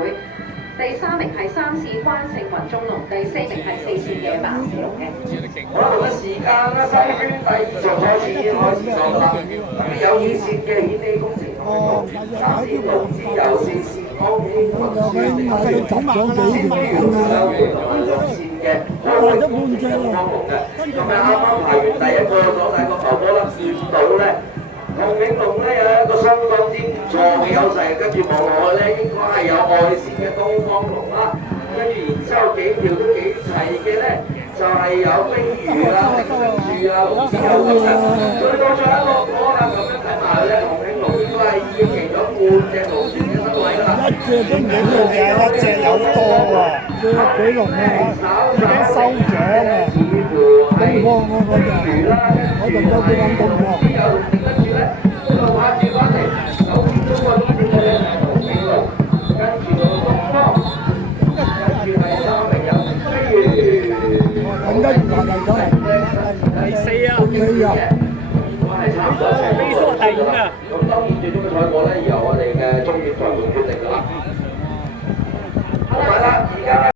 會。第3名係3試關姓雲中龍，第4名係4試野蠻士龍嘅。好啦，同一時間啦，西圈第2場賽事開始咗啦。特別有意線嘅顯利工程同3試龍之友，4試高興運輸定係先鋒線嘅開工程嘅方龍嘅。咁啊啱啱排完第一個咗第一個浮波啦，見到咧。龍永龍咧有一個相當之唔錯嘅優勢，跟住望落去咧應該係有外線嘅東方龍啦，跟住然之後幾條都幾齊嘅咧，就係有冰魚啦、定跟住啊、龍之友咁嘅，最多最後一個波啦，咁樣睇埋咧，龍永龍應該係已經贏咗半隻龍船嘅身位啦。一隻都唔緊要嘅，一隻有多喎，隻幾龍啊，已經收獎啊！東方我就都幾揾東方。玩住翻嚟，首先中國呢邊嘅咧係龍永龍，跟住到東方，跟住係3名人，跟住咁跟住排第4啊，第4啊，差唔多飛叔第5啊。咁當然最終嘅賽果咧由我哋嘅終點裁判決定啦。好啦，而家。